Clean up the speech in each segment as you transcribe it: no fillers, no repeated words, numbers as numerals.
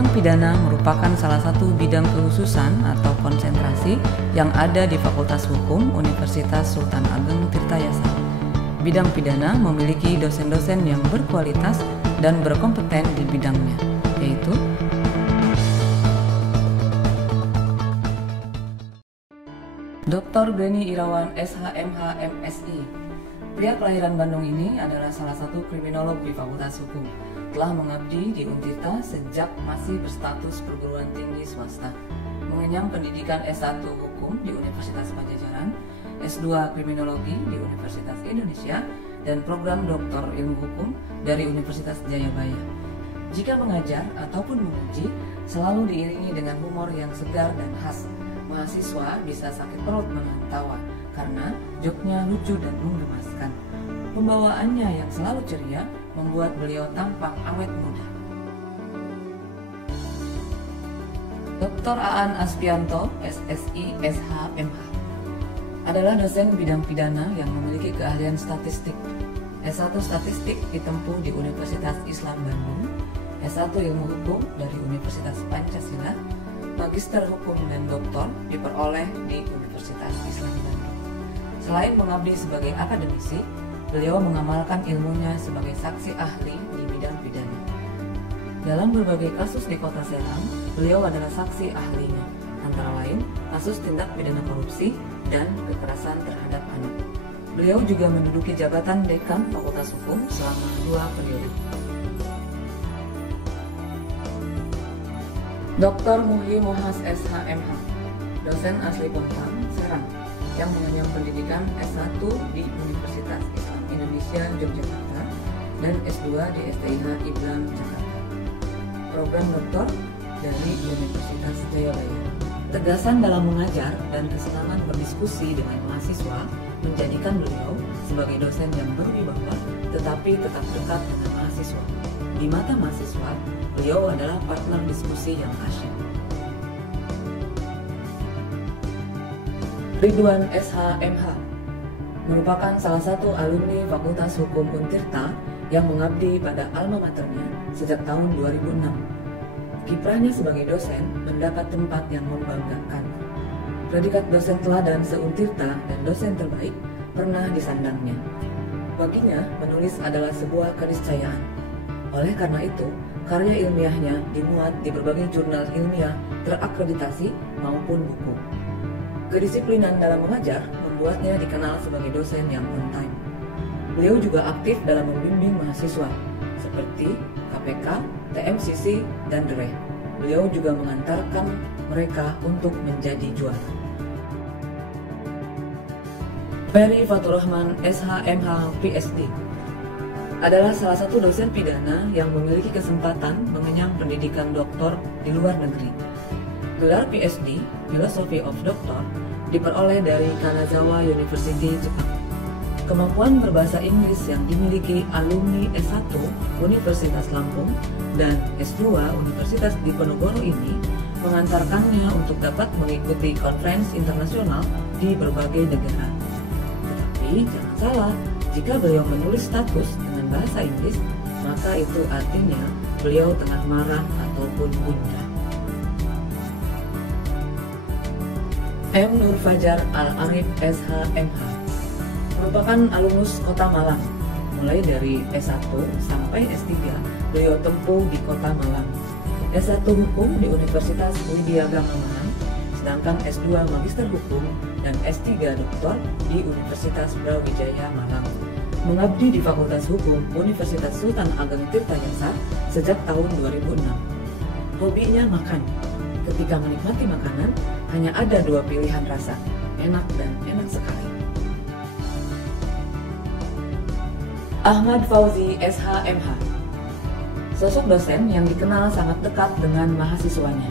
Bidang pidana merupakan salah satu bidang kehususan atau konsentrasi yang ada di Fakultas Hukum Universitas Sultan Ageng Tirtayasa. Bidang pidana memiliki dosen-dosen yang berkualitas dan berkompeten di bidangnya, yaitu Dr. Beni Irawan SHMH MSI. Pria kelahiran Bandung ini adalah salah satu kriminolog di Fakultas Hukum. Telah mengabdi di Untirta sejak masih berstatus perguruan tinggi swasta. Mengenyam pendidikan S1 Hukum di Universitas Pajajaran, S2 Kriminologi di Universitas Indonesia, dan program Doktor Ilmu Hukum dari Universitas Jayabaya. Jika mengajar ataupun menguji, selalu diiringi dengan humor yang segar dan khas. Mahasiswa bisa sakit perut menahan tawa karena joknya lucu dan menggemaskan. Pembawaannya yang selalu ceria membuat beliau tampak awet muda. Dr. Aan Aspianto, SSI, SHMH, adalah dosen bidang pidana yang memiliki keahlian statistik. S1 Statistik ditempuh di Universitas Islam Bandung, S1 Ilmu Hukum dari Universitas Pancasila, Magister Hukum dan Doktor diperoleh di Universitas Islam Bandung. Selain mengabdi sebagai akademisi, beliau mengamalkan ilmunya sebagai saksi ahli di bidang pidana. Dalam berbagai kasus di Kota Serang, beliau adalah saksi ahlinya, antara lain kasus tindak pidana korupsi dan kekerasan terhadap anak. Beliau juga menduduki jabatan Dekan Fakultas Hukum selama 2 periode. Dr. Muhyi Mohas SHMH, dosen asli Pontang, Serang, yang mengenyam pendidikan S1 di Universitas Islam Indonesia Yogyakarta dan S2 di STIH Iblan Jakarta. Program doktor dari Universitas Jayabaya. Tegasan dalam mengajar dan kesenangan berdiskusi dengan mahasiswa menjadikan beliau sebagai dosen yang berwibawa tetapi tetap dekat dengan mahasiswa. Di mata mahasiswa, beliau adalah partner diskusi yang asyik. Ridwan SHMH merupakan salah satu alumni Fakultas Hukum Untirta yang mengabdi pada alma maternya sejak tahun 2006. Kiprahnya sebagai dosen mendapat tempat yang membanggakan. Predikat dosen teladan se-Untirta dan dosen terbaik pernah disandangnya. Baginya, menulis adalah sebuah keniscayaan. Oleh karena itu, karya ilmiahnya dimuat di berbagai jurnal ilmiah terakreditasi maupun buku. Kedisiplinan dalam mengajar membuatnya dikenal sebagai dosen yang on time. Beliau juga aktif dalam membimbing mahasiswa, seperti KPK, TMCC, dan DRE. Beliau juga mengantarkan mereka untuk menjadi juara. Ferry Faturrahman, SHMH, PhD, adalah salah satu dosen pidana yang memiliki kesempatan mengenyam pendidikan doktor di luar negeri. Gelar PhD, Philosophy of Doctor, diperoleh dari Kanazawa University, Jepang. Kemampuan berbahasa Inggris yang dimiliki alumni S1 Universitas Lampung dan S2 Universitas Diponegoro ini mengantarkannya untuk dapat mengikuti konferensi internasional di berbagai negara. Tetapi jangan salah, jika beliau menulis status dengan bahasa Inggris, maka itu artinya beliau tengah marah ataupun gundah. M. Nur Fajar Al-Arif SHMH merupakan alumnus Kota Malang. Mulai dari S1 sampai S3, beliau tempuh di Kota Malang. S1 Hukum di Universitas Widya Gama Malang, sedangkan S2 Magister Hukum dan S3 Doktor di Universitas Brawijaya Malang. Mengabdi di Fakultas Hukum Universitas Sultan Ageng Tirtayasa sejak tahun 2006. Hobinya makan. Ketika menikmati makanan, hanya ada 2 pilihan rasa, enak dan enak sekali. Ahmad Fauzi SHMH, sosok dosen yang dikenal sangat dekat dengan mahasiswanya.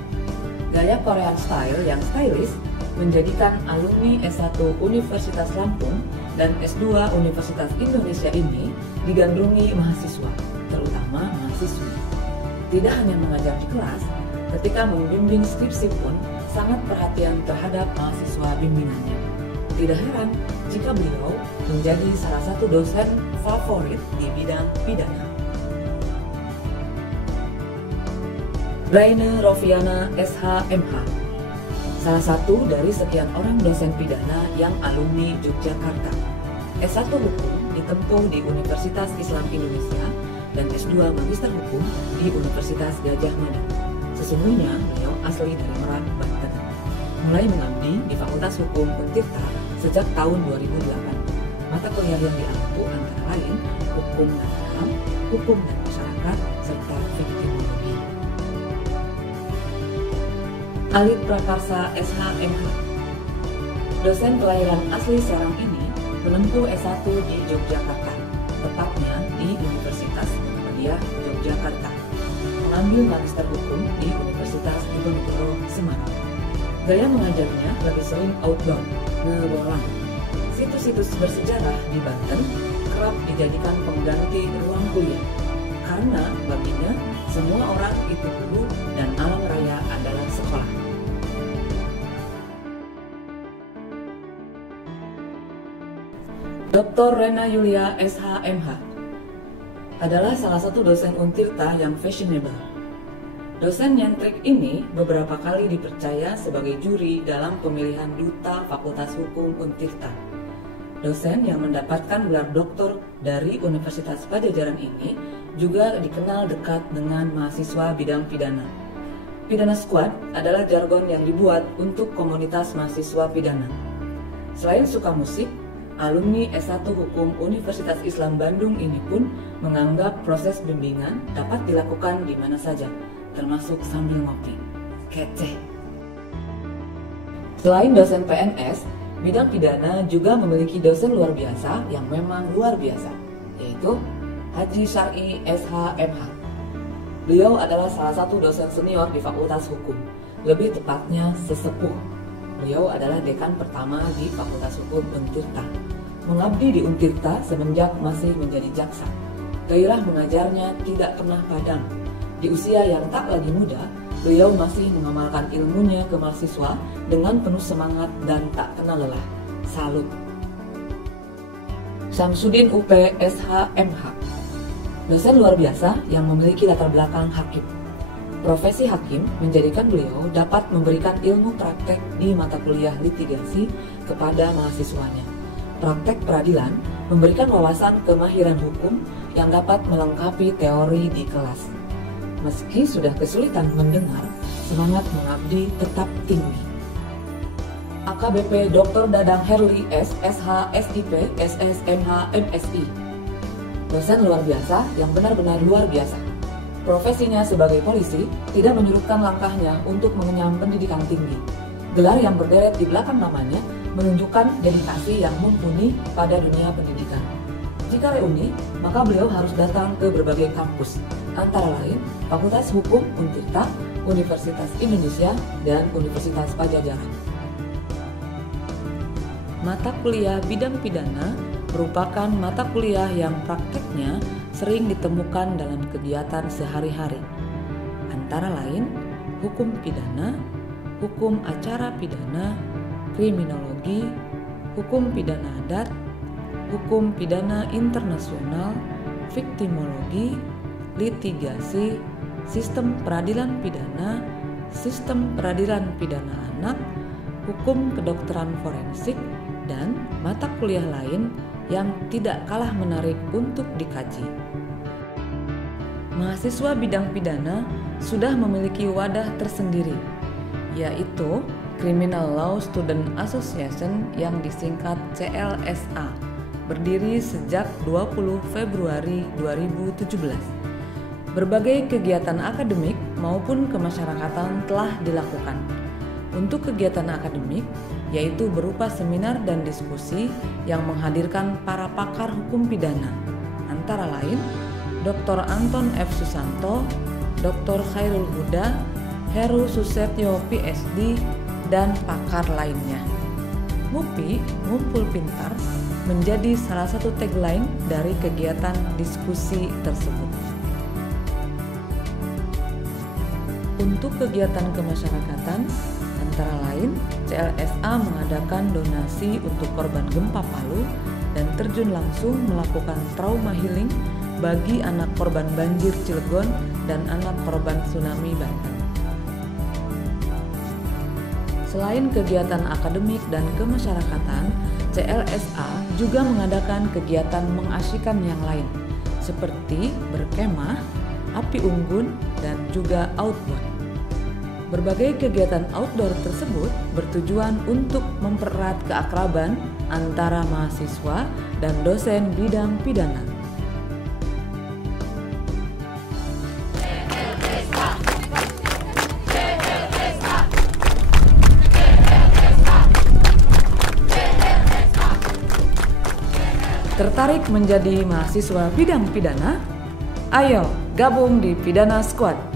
Gaya Korean style yang stylish menjadikan alumni S1 Universitas Lampung dan S2 Universitas Indonesia ini digandrungi mahasiswa, terutama mahasiswi. Tidak hanya mengajar di kelas, ketika membimbing skripsi pun sangat perhatian terhadap mahasiswa bimbingannya. Tidak heran jika beliau menjadi salah satu dosen favorit di bidang pidana. Raine Roviana SH.MH, salah satu dari sekian orang dosen pidana yang alumni Yogyakarta. S1 Hukum ditempuh di Universitas Islam Indonesia dan S2 Magister Hukum di Universitas Gadjah Mada. Sesungguhnya beliau asli dari Merak, Banten. Mulai mengabdi di Fakultas Hukum Untirta sejak tahun 2008. Mata kuliah yang diampu antara lain Hukum dan HAM, Hukum dan Masyarakat, serta Viktimologi. Alit Prakarsa SH.MH, dosen kelahiran asli Serang ini menempuh S1 di Yogyakarta, tepatnya di Universitas Muhammadiyah Yogyakarta. Mengambil Magister Hukum di Universitas Diponegoro, Semarang. Gaya mengajarnya lebih sering outbound, ngelolang. Situs-situs bersejarah di Banten kerap dijadikan pengganti ruang kuliah, karena baginya semua orang itu guru dan alam raya adalah sekolah. Dr. Rena Yulia SH.MH adalah salah satu dosen Untirta yang fashionable. Dosen nyentrik ini beberapa kali dipercaya sebagai juri dalam pemilihan duta Fakultas Hukum Untirta. Dosen yang mendapatkan gelar doktor dari Universitas Padjadjaran ini juga dikenal dekat dengan mahasiswa bidang pidana. Pidana Squad adalah jargon yang dibuat untuk komunitas mahasiswa pidana. Selain suka musik, alumni S1 Hukum Universitas Islam Bandung ini pun menganggap proses bimbingan dapat dilakukan di mana saja, termasuk sambil ngopi. Kece. Selain dosen PNS, bidang pidana juga memiliki dosen luar biasa yang memang luar biasa, yaitu Haji Syar'i SH.MH. Beliau adalah salah satu dosen senior di Fakultas Hukum, lebih tepatnya sesepuh. Beliau adalah dekan pertama di Fakultas Hukum Untirta. Mengabdi di Untirta semenjak masih menjadi jaksa. Gairah mengajarnya tidak pernah padam. Di usia yang tak lagi muda, beliau masih mengamalkan ilmunya ke mahasiswa dengan penuh semangat dan tak kenal lelah. Salut. Syamsuddin UP SH.MH, dosen luar biasa yang memiliki latar belakang hakim. Profesi hakim menjadikan beliau dapat memberikan ilmu praktek di mata kuliah litigasi kepada mahasiswanya. Praktek peradilan memberikan wawasan kemahiran hukum yang dapat melengkapi teori di kelas. Meski sudah kesulitan mendengar, semangat mengabdi tetap tinggi. AKBP Dr. Dadang Herli S. SH. SIP SS. MH. MSI, dosen luar biasa yang benar-benar luar biasa. Profesinya sebagai polisi tidak menyurutkan langkahnya untuk mengenyam pendidikan tinggi. Gelar yang berderet di belakang namanya menunjukkan dedikasi yang mumpuni pada dunia pendidikan. Jika reuni, maka beliau harus datang ke berbagai kampus, antara lain Fakultas Hukum Untirta, Universitas Indonesia, dan Universitas Padjadjaran. Mata kuliah bidang pidana merupakan mata kuliah yang prakteknya sering ditemukan dalam kegiatan sehari-hari, antara lain hukum pidana, hukum acara pidana, kriminologi, hukum pidana adat, hukum pidana internasional, viktimologi, litigasi, sistem peradilan pidana, sistem peradilan pidana anak, hukum kedokteran forensik, dan mata kuliah lain yang tidak kalah menarik untuk dikaji. Mahasiswa bidang pidana sudah memiliki wadah tersendiri, yaitu Criminal Law Student Association yang disingkat CLSA, berdiri sejak 20 Februari 2017. Berbagai kegiatan akademik maupun kemasyarakatan telah dilakukan. Untuk kegiatan akademik, yaitu berupa seminar dan diskusi yang menghadirkan para pakar hukum pidana, antara lain Dr. Anton F. Susanto, Dr. Khairul Huda, Heru Susetyo PSD, dan pakar lainnya. MUPI, Ngumpul Pintar, menjadi salah satu tagline dari kegiatan diskusi tersebut. Untuk kegiatan kemasyarakatan, antara lain CLSA mengadakan donasi untuk korban gempa Palu dan terjun langsung melakukan trauma healing bagi anak korban banjir Cilegon dan anak korban tsunami Banten. Selain kegiatan akademik dan kemasyarakatan, CLSA juga mengadakan kegiatan mengasyikkan yang lain, seperti berkemah, api unggun, dan juga outbound. Berbagai kegiatan outdoor tersebut bertujuan untuk mempererat keakraban antara mahasiswa dan dosen bidang pidana. Tertarik menjadi mahasiswa bidang pidana? Ayo gabung di Pidana Squad!